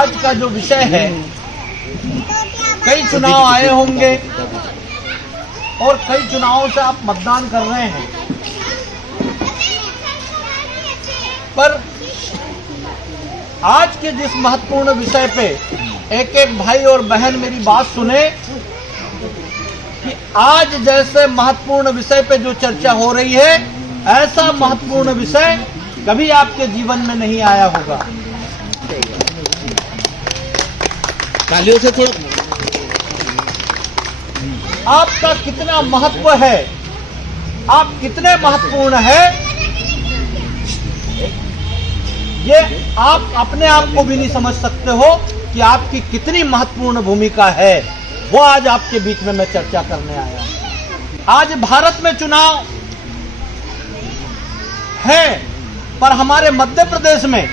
आज का जो विषय है, कई चुनाव आए होंगे और कई चुनावों से आप मतदान कर रहे हैं, पर आज के जिस महत्वपूर्ण विषय पे एक एक भाई और बहन मेरी बात सुने कि आज जैसे महत्वपूर्ण विषय पे जो चर्चा हो रही है, ऐसा महत्वपूर्ण विषय कभी आपके जीवन में नहीं आया होगा। तालियों से थोड़ा आपका कितना महत्व है, आप कितने महत्वपूर्ण है, ये आप अपने आप को भी नहीं समझ सकते हो कि आपकी कितनी महत्वपूर्ण भूमिका है। वो आज आपके बीच में मैं चर्चा करने आया हूं। आज भारत में चुनाव है, पर हमारे मध्य प्रदेश में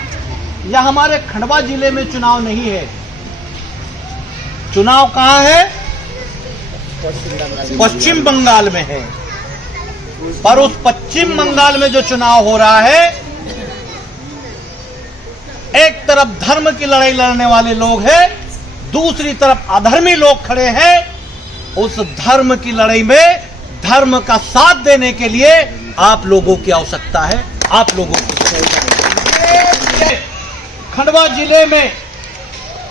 या हमारे खंडवा जिले में चुनाव नहीं है। चुनाव कहां है? पश्चिम बंगाल में है। पर उस पश्चिम बंगाल में जो चुनाव हो रहा है, एक तरफ धर्म की लड़ाई लड़ने वाले लोग हैं, दूसरी तरफ अधर्मी लोग खड़े हैं। उस धर्म की लड़ाई में धर्म का साथ देने के लिए आप लोगों की आवश्यकता है, आप लोगों की। खंडवा जिले में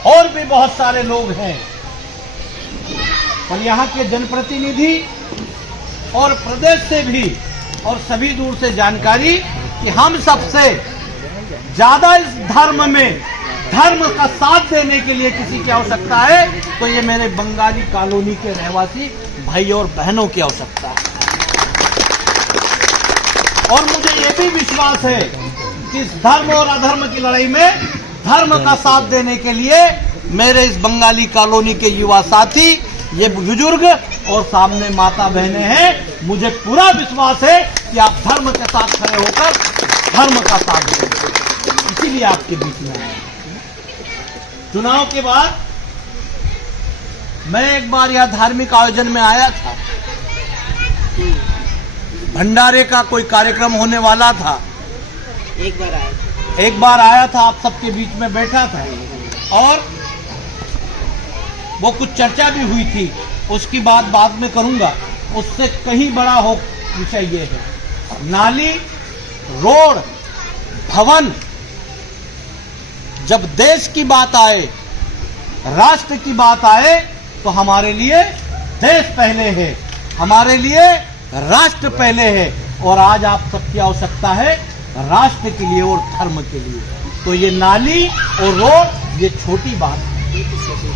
और भी बहुत सारे लोग हैं, और यहाँ के जनप्रतिनिधि और प्रदेश से भी और सभी दूर से जानकारी कि हम सबसे ज्यादा इस धर्म में धर्म का साथ देने के लिए किसी की आवश्यकता है, तो ये मेरे बंगाली कॉलोनी के रहवासी भाई और बहनों की आवश्यकता है। और मुझे ये भी विश्वास है कि इस धर्म और अधर्म की लड़ाई में धर्म का साथ देने के लिए मेरे इस बंगाली कॉलोनी के युवा साथी, ये बुजुर्ग और सामने माता बहनें हैं। मुझे पूरा विश्वास है कि आप धर्म के साथ खड़े होकर धर्म का साथ देंगे, इसीलिए आपके बीच में आए। चुनाव के बाद मैं एक बार यह धार्मिक आयोजन में आया था, भंडारे का कोई कार्यक्रम होने वाला था। एक बार आया था, आप सबके बीच में बैठा था और वो कुछ चर्चा भी हुई थी, उसकी बात बाद में करूंगा। उससे कहीं बड़ा हो विषय ये है, नाली, रोड, भवन, जब देश की बात आए, राष्ट्र की बात आए, तो हमारे लिए देश पहले है, हमारे लिए राष्ट्र पहले है। और आज आप सबकी आवश्यकता है राष्ट्र के लिए और धर्म के लिए। तो ये नाली और रोड ये छोटी बात है,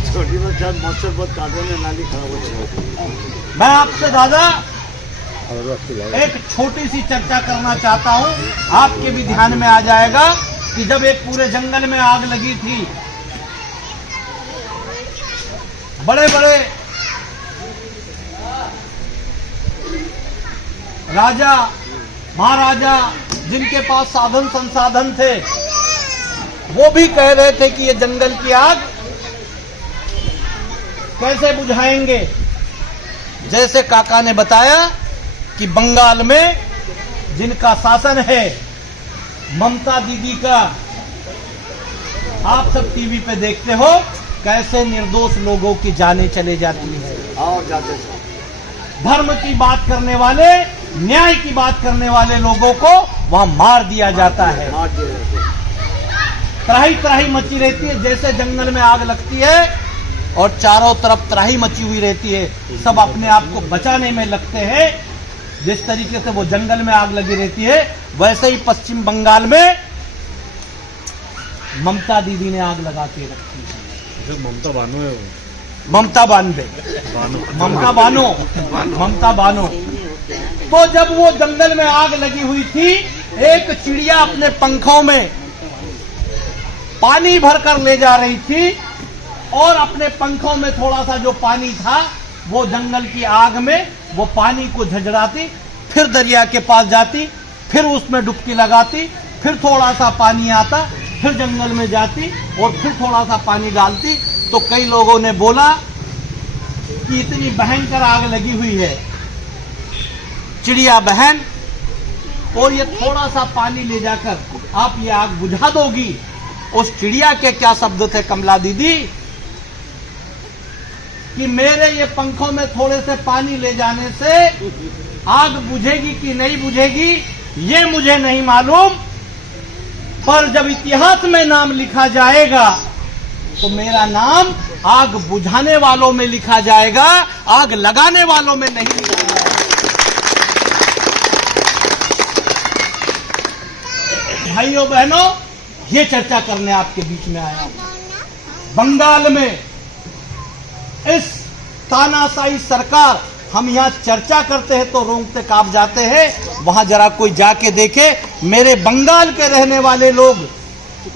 छोटी बात मौसम बहुत काटों में नाली खराब हो जाएगी। मैं आपसे दादा एक छोटी सी चर्चा करना चाहता हूं, आपके भी ध्यान में आ जाएगा कि जब एक पूरे जंगल में आग लगी थी, बड़े बड़े राजा महाराजा जिनके पास साधन संसाधन थे, वो भी कह रहे थे कि ये जंगल की आग कैसे बुझाएंगे। जैसे काका ने बताया कि बंगाल में जिनका शासन है, ममता दीदी का, आप सब टीवी पे देखते हो कैसे निर्दोष लोगों की जानें चले जाती है। और जाते धर्म की बात करने वाले, न्याय की बात करने वाले लोगों को वहां मार दिया जाता है। त्राही त्राही मची रहती है, जैसे जंगल में आग लगती है और चारों तरफ त्राही मची हुई रहती है, सब अपने आप को बचाने में लगते हैं। जिस तरीके से वो जंगल में आग लगी रहती है, वैसे ही पश्चिम बंगाल में ममता दीदी ने आग लगा के रखी है। ममता बानो है, ममता बानवे, ममता बानो। तो जब वो जंगल में आग लगी हुई थी, एक चिड़िया अपने पंखों में पानी भरकर ले जा रही थी और अपने पंखों में थोड़ा सा जो पानी था, वो जंगल की आग में वो पानी को झंझराती, फिर दरिया के पास जाती, फिर उसमें डुबकी लगाती, फिर थोड़ा सा पानी आता, फिर जंगल में जाती और फिर थोड़ा सा पानी डालती। तो कई लोगों ने बोला कि इतनी भयंकर आग लगी हुई है चिड़िया बहन, और ये थोड़ा सा पानी ले जाकर आप ये आग बुझा दोगी उस चिड़िया के क्या शब्द थे कमला दीदी, कि मेरे ये पंखों में थोड़े से पानी ले जाने से आग बुझेगी कि नहीं बुझेगी ये मुझे नहीं मालूम, पर जब इतिहास में नाम लिखा जाएगा तो मेरा नाम आग बुझाने वालों में लिखा जाएगा, आग लगाने वालों में नहीं लिखा जाएगा। भाइयों बहनों, ये चर्चा करने आपके बीच में आया हूं। बंगाल में इस तानाशाही सरकार, हम यहाँ चर्चा करते हैं तो रोंगटे कांप जाते हैं, वहां जरा कोई जाके देखे। मेरे बंगाल के रहने वाले लोग,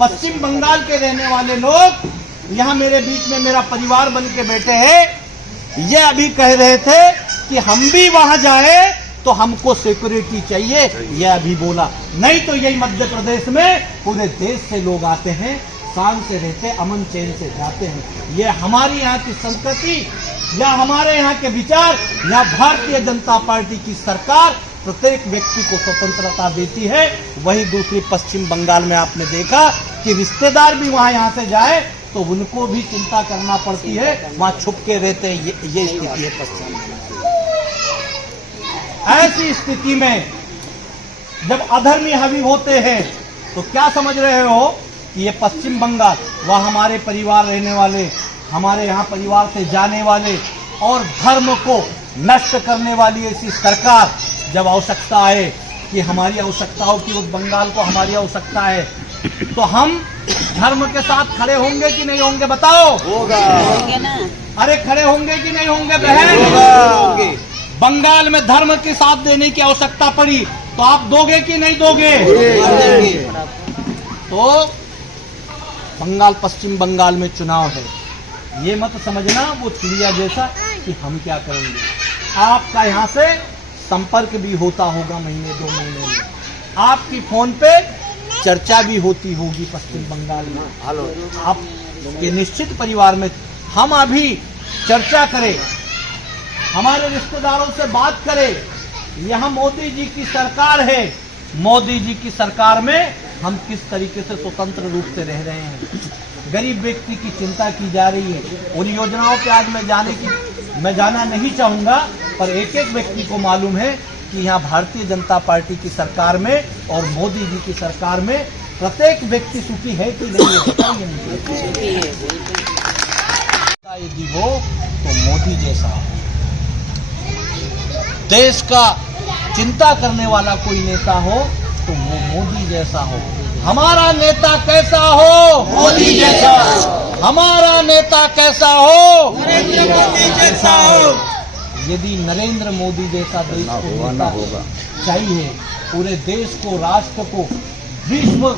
पश्चिम बंगाल के रहने वाले लोग यहाँ मेरे बीच में मेरा परिवार बन के बैठे हैं। ये अभी कह रहे थे कि हम भी वहां जाए तो हमको सिक्योरिटी चाहिए, यह अभी बोला। नहीं तो यही मध्य प्रदेश में पूरे देश से लोग आते हैं, शान से रहते, अमन चैन से जाते हैं। ये हमारी यहाँ की संस्कृति या हमारे यहाँ के विचार या भारतीय जनता पार्टी की सरकार प्रत्येक व्यक्ति को स्वतंत्रता देती है। वही दूसरी पश्चिम बंगाल में आपने देखा कि रिश्तेदार भी वहां यहाँ से जाए तो उनको भी चिंता करना पड़ती है, वहां छुप के रहते हैं। ये स्थिति है पश्चिम बंगाल। ऐसी स्थिति में जब अधर्मी हावी होते हैं तो क्या समझ रहे हो कि ये पश्चिम बंगाल, वह हमारे परिवार रहने वाले, हमारे यहाँ परिवार से जाने वाले और धर्म को नष्ट करने वाली ऐसी सरकार, जब आवश्यकता आए कि हमारी आवश्यकताओं की, उस बंगाल को हमारी आवश्यकता है, तो हम धर्म के साथ खड़े होंगे कि नहीं होंगे बताओ? होगा। अरे खड़े होंगे कि नहीं होंगे बहन? होगा। बंगाल में धर्म के साथ देने की आवश्यकता पड़ी तो आप दोगे कि नहीं दोगे? तो बंगाल, पश्चिम बंगाल में चुनाव है, ये मत समझना वो चिड़िया जैसा कि हम क्या करेंगे। आपका यहाँ से संपर्क भी होता होगा महीने 2 महीने में, आपकी फोन पे चर्चा भी होती होगी पश्चिम बंगाल में। आप के निश्चित परिवार में हम अभी चर्चा करें, हमारे रिश्तेदारों से बात करें। यहाँ मोदी जी की सरकार है, मोदी जी की सरकार में हम किस तरीके से स्वतंत्र रूप से रह रहे हैं। गरीब व्यक्ति की चिंता की जा रही है। उन योजनाओं पे आज मैं जाना नहीं चाहूंगा, पर एक एक व्यक्ति को मालूम है कि यहाँ भारतीय जनता पार्टी की सरकार में और मोदी जी की सरकार में प्रत्येक व्यक्ति सुखी है कि नहीं है, बताइए मुझे। यदि हो तो मोदी जैसा हो, देश का चिंता करने वाला कोई नेता हो तो वो मोदी जैसा हो। हमारा नेता कैसा हो? मोदी जैसा। हमारा नेता कैसा हो? नरेंद्र मोदी जैसा हो। यदि नरेंद्र मोदी जैसा देश को नेता चाहिए, पूरे देश को, राष्ट्र को विश्व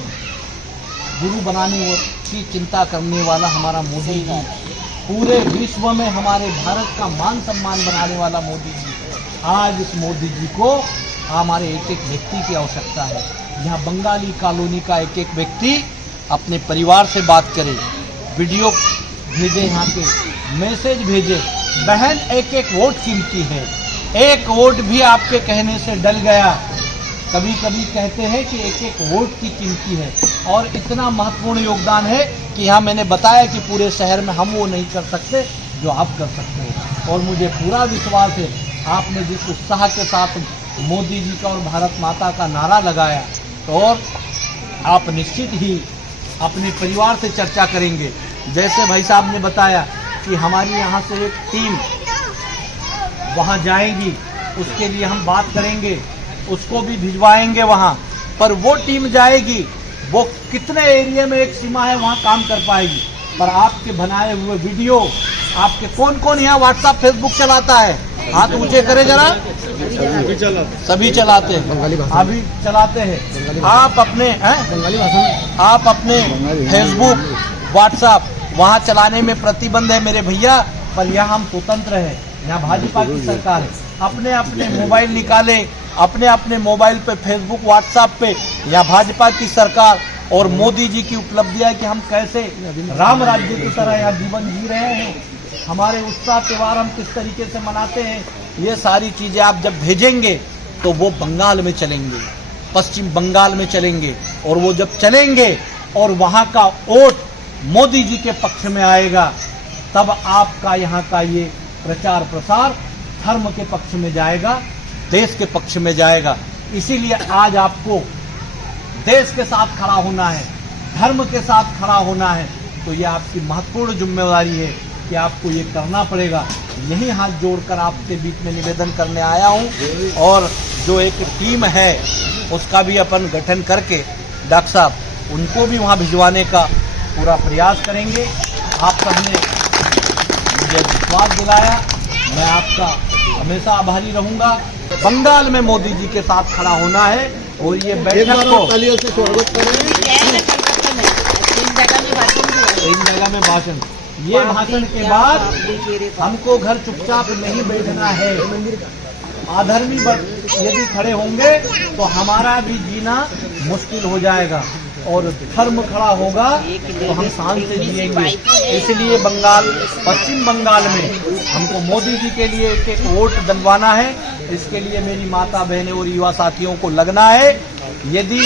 गुरु बनाने की चिंता करने वाला हमारा मोदी जी, पूरे विश्व में हमारे भारत का मान सम्मान बनाने वाला मोदी जी, आज इस मोदी जी को हमारे एक एक व्यक्ति की आवश्यकता है। यहाँ बंगाली कॉलोनी का एक एक व्यक्ति अपने परिवार से बात करे, वीडियो भेजे, यहाँ के मैसेज भेजे। बहन, एक एक वोट कीमती है, एक वोट भी आपके कहने से डल गया। कभी कभी कहते हैं कि एक एक वोट की कीमती है, और इतना महत्वपूर्ण योगदान है कि यहाँ मैंने बताया कि पूरे शहर में हम वो नहीं कर सकते जो आप कर सकते हो। और मुझे पूरा विश्वास है, आपने जिस उत्साह के साथ मोदी जी का और भारत माता का नारा लगाया, तो और आप निश्चित ही अपने परिवार से चर्चा करेंगे। जैसे भाई साहब ने बताया कि हमारी यहाँ से एक टीम वहाँ जाएगी, उसके लिए हम बात करेंगे, उसको भी भिजवाएंगे वहाँ। पर वो टीम जाएगी, वो कितने एरिया में एक सीमा है वहाँ काम कर पाएगी। पर आपके बनाए हुए वीडियो, आपके कौन कौन यहाँ व्हाट्सएप फेसबुक चलाता है? हाथ ऊंचे करे जरा। सभी चलाते हैं, अभी चलाते हैं। आप अपने फेसबुक, व्हाट्सएप वहाँ चलाने में प्रतिबंध है मेरे भैया, पर यहाँ हम स्वतंत्र हैं। यहाँ भाजपा की सरकार है, अपने अपने मोबाइल निकाले, अपने अपने मोबाइल पे फेसबुक, व्हाट्सएप पे यहाँ भाजपा की सरकार और मोदी जी की उपलब्धियां कि हम कैसे राम राज्य की तरह यहाँ जीवन जी रहे हैं, हमारे उत्साह त्यौहार हम किस तरीके से मनाते हैं, ये सारी चीजें आप जब भेजेंगे तो वो बंगाल में चलेंगे, पश्चिम बंगाल में चलेंगे। और वो जब चलेंगे और वहां का वोट मोदी जी के पक्ष में आएगा, तब आपका यहाँ का ये प्रचार प्रसार धर्म के पक्ष में जाएगा, देश के पक्ष में जाएगा। इसीलिए आज आपको देश के साथ खड़ा होना है, धर्म के साथ खड़ा होना है। तो ये आपकी महत्वपूर्ण जिम्मेवारी है कि आपको ये करना पड़ेगा। यही हाथ जोड़कर आपके बीच में निवेदन करने आया हूँ। और जो एक टीम है उसका भी अपन गठन करके डॉक्टर साहब उनको भी वहाँ भिजवाने का पूरा प्रयास करेंगे। आप सबने मुझे विश्वास दिलाया, मैं आपका हमेशा आभारी रहूंगा। बंगाल में मोदी जी के साथ खड़ा होना है और ये बैठक को तालियों से स्वागत करें। 3 जगह में भाषण, ये भाषण के बाद हमको घर चुपचाप नहीं बैठना है। अधर्मी यदि खड़े होंगे तो हमारा भी जीना मुश्किल हो जाएगा, और धर्म खड़ा होगा तो हम शांति से जिएंगे। इसलिए पश्चिम बंगाल में हमको मोदी जी के लिए एक वोट डलवाना है। इसके लिए मेरी माता बहनें और युवा साथियों को लगना है। यदि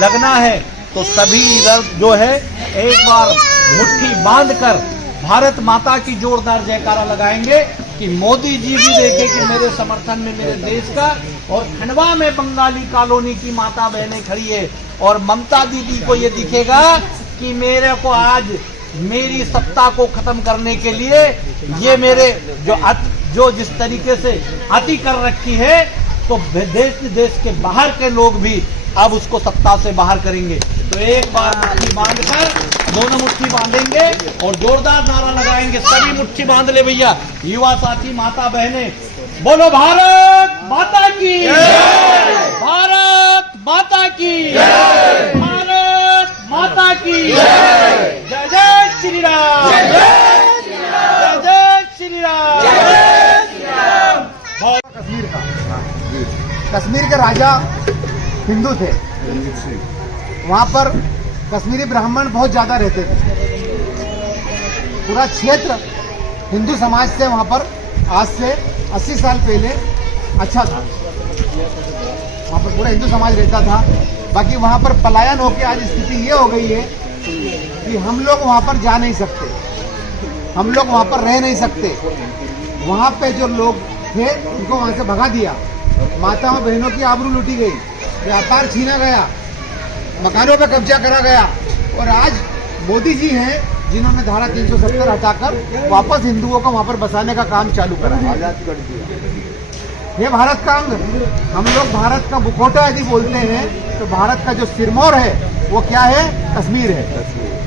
लगना है तो सभी लीडर जो है एक बार मुट्ठी बांधकर भारत माता की जोरदार जयकारा लगाएंगे कि मोदी जी भी देखे कि मेरे समर्थन में मेरे देश का। और खंडवा में बंगाली कॉलोनी की माता बहनें खड़ी है और ममता दीदी को ये दिखेगा कि मेरे को आज मेरी सत्ता को खत्म करने के लिए ये मेरे जो जिस तरीके से अति कर रखी है, तो देश के बाहर के लोग भी अब उसको सत्ता से बाहर करेंगे। तो एक बार मुट्ठी बांधकर दोनों मुट्ठी बांधेंगे और जोरदार नारा लगाएंगे। सभी मुट्ठी बांध ले भैया, युवा साथी, माता बहने, बोलो भारत माता की जय, भारत माता की जय, भारत माता की जय, जय जय श्री राम, जय जय श्री राम, जय श्री राम। कश्मीर के राजा हिंदू थे। वहाँ पर कश्मीरी ब्राह्मण बहुत ज्यादा रहते थे। पूरा क्षेत्र हिंदू समाज से वहाँ पर आज से 80 साल पहले अच्छा था। वहाँ पर पूरा हिंदू समाज रहता था। बाकी वहाँ पर पलायन होकर आज स्थिति ये हो गई है कि हम लोग वहाँ पर जा नहीं सकते, हम लोग वहाँ पर रह नहीं सकते। वहाँ पे जो लोग थे उनको वहाँ से भगा दिया, माताओं बहनों की आबरू लूटी गई, व्यापार छीना गया, मकानों पर कब्जा करा गया। और आज मोदी जी हैं जिन्होंने धारा 370 हटाकर वापस हिंदुओं को वहां पर बसाने का काम चालू करा है। ये भारत का अंग, हम लोग भारत का मुखौटा यदि बोलते हैं तो भारत का जो सिरमौर है वो क्या है? कश्मीर है।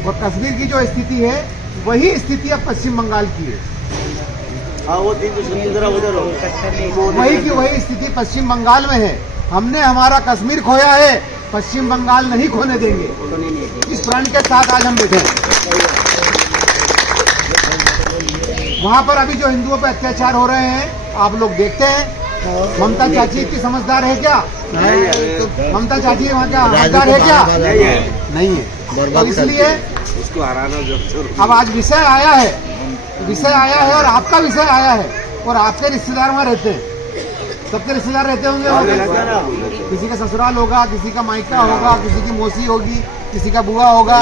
और कश्मीर की जो स्थिति है वही स्थिति अब पश्चिम बंगाल की है। वही की वही स्थिति पश्चिम बंगाल में है। हमने हमारा कश्मीर खोया है, पश्चिम बंगाल नहीं खोने देंगे। इस प्रण के साथ आज हम बैठे हैं। वहां पर अभी जो हिंदुओं पर अत्याचार हो रहे हैं आप लोग देखते हैं। ममता चाची इतनी समझदार है क्या? ममता चाची वहाँ क्या समझदार है क्या? नहीं है। तो इसलिए उसको हराना अब आज विषय आया है और आपका विषय आया है। और आपके रिश्तेदार वहाँ रहते हैं, सबके रिश्तेदार रहते होंगे वहाँ। किसी का ससुराल होगा, किसी का मायका होगा, किसी की मौसी होगी, किसी का बुआ होगा।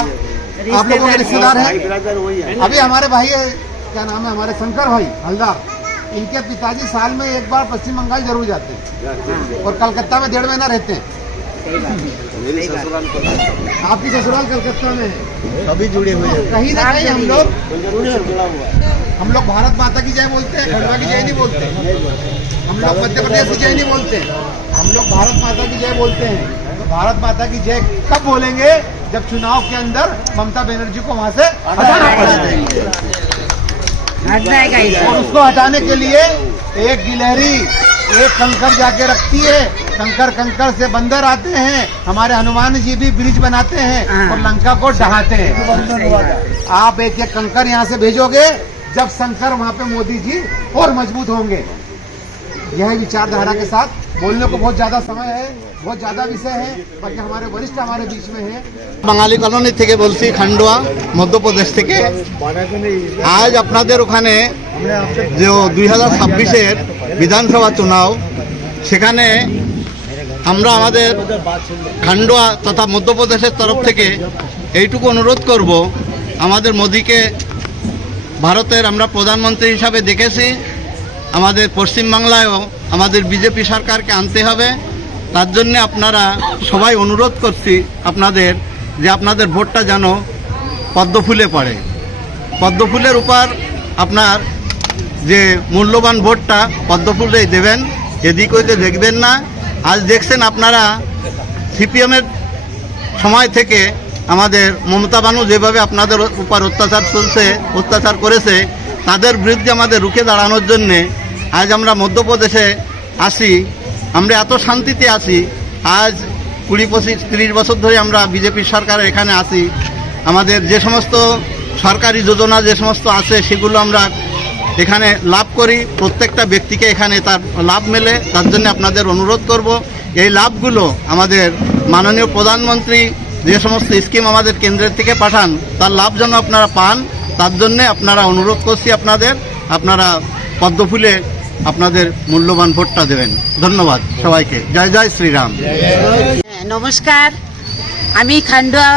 आप लोगों के रिश्तेदार हैं। अभी हमारे भाई क्या नाम है, हमारे शंकर भाई हल्दार, इनके पिताजी साल में एक बार पश्चिम बंगाल जरूर जाते हैं और कलकत्ता में 1.5 महीना रहते हैं। आपकी ससुराल कलकत्ता में है, अभी जुड़े हुए हैं। कहीं ना कहीं हम लोग भारत माता की जय बोलते हैं, खंडवा की जय नहीं बोलते। हम लोग मध्य प्रदेश की जय नहीं बोलते, हम लोग भारत माता की जय बोलते हैं। तो भारत माता की जय कब बोलेंगे? जब चुनाव के अंदर ममता बनर्जी को वहां से हटाना पड़ेगा। और उसको हटाने के लिए एक गिलहरी एक कंकर जाके रखती है, कंकर से बंदर आते हैं। हमारे हनुमान जी भी ब्रिज बनाते हैं और लंका को ढहाते हैं। आप एक एक कंकर यहाँ से भेजोगे, जब शंकर वहाँ पे मोदी जी और मजबूत होंगे। यह विचारधारा के साथ बोलने को बहुत ज्यादा समय है, बहुत ज्यादा विषय है, बाकी हमारे वरिष्ठ हमारे बीच में है। বাঙালি কলোনি থেকে বলছি, খান্ডোয়া মধ্যপ্রদেশ থেকে। আজ আপনাদের ওখানে যে 2026-এর বিধানসভা চুনাও, সেখানে আমরা আমাদের খান্ডোয়া তথা মধ্যপ্রদেশের তরফ থেকে এইটুকু অনুরোধ করব, আমাদের মোদিকে ভারতের আমরা প্রধানমন্ত্রী হিসাবে দেখেছি, আমাদের পশ্চিমবাংলায়ও আমাদের বিজেপি সরকারকে আনতে হবে। তার জন্যে আপনারা সবাই অনুরোধ করছি আপনাদের যে আপনাদের ভোটটা যেন পদ্মফুলে পড়ে। পদ্মফুলের উপর আপনার যে মূল্যবান ভোটটা পদ্মফুলেই দেবেন, এদিক ওইকে দেখবেন না। আজ দেখছেন আপনারা সিপিএমের সময় থেকে আমাদের মমতা বানু যেভাবে আপনাদের উপর অত্যাচার করেছে, তাদের বিরুদ্ধে আমাদের রুখে দাঁড়ানোর জন্যে আজ আমরা মধ্যপ্রদেশে আসি। আমরা এত শান্তিতে আছি, আজ 20-25-30 বছর ধরে আমরা বিজেপির সরকারের এখানে আসি। আমাদের যে সমস্ত সরকারি যোজনা যে সমস্ত আছে সেগুলো আমরা এখানে লাভ করি, প্রত্যেকটা ব্যক্তিকে এখানে তার লাভ মেলে। তার জন্য আপনাদের অনুরোধ করব, এই লাভগুলো আমাদের মাননীয় প্রধানমন্ত্রী যে সমস্ত স্কিম আমাদের কেন্দ্রের থেকে পাঠান, তার লাভ যেন আপনারা পান। তার জন্যে আপনারা অনুরোধ করছি আপনারা পদ্মফুলে আপনাদের মূল্যবান ভোটটা দেবেন। ধন্যবাদ সবাইকে। জয় জয় শ্রীরাম। নমস্কার, আমি খান্ডুয়া,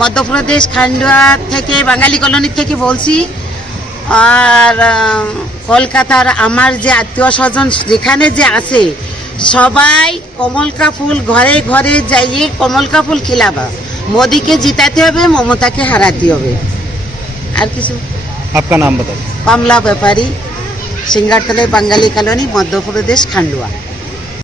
মধ্যপ্রদেশ খান্ডুয়া থেকে, বাঙালি কলোনি থেকে বলছি। আর কলকাতার আমার যে আত্মীয় স্বজন যেখানে যে আছে, সবাই কমলকা ফুল ঘরে ঘরে যাইয়ে কমলকা ফুল খিলাবা। মোদিকে জিতাতে হবে, মমতাকে হারাতে হবে। আর কিছু? आपका नाम बताइए। কমলা ব্যাপারী, সিঙ্গারতলা, বাঙালি কলোনি, মধ্যপ্রদেশ খান্ডুয়া।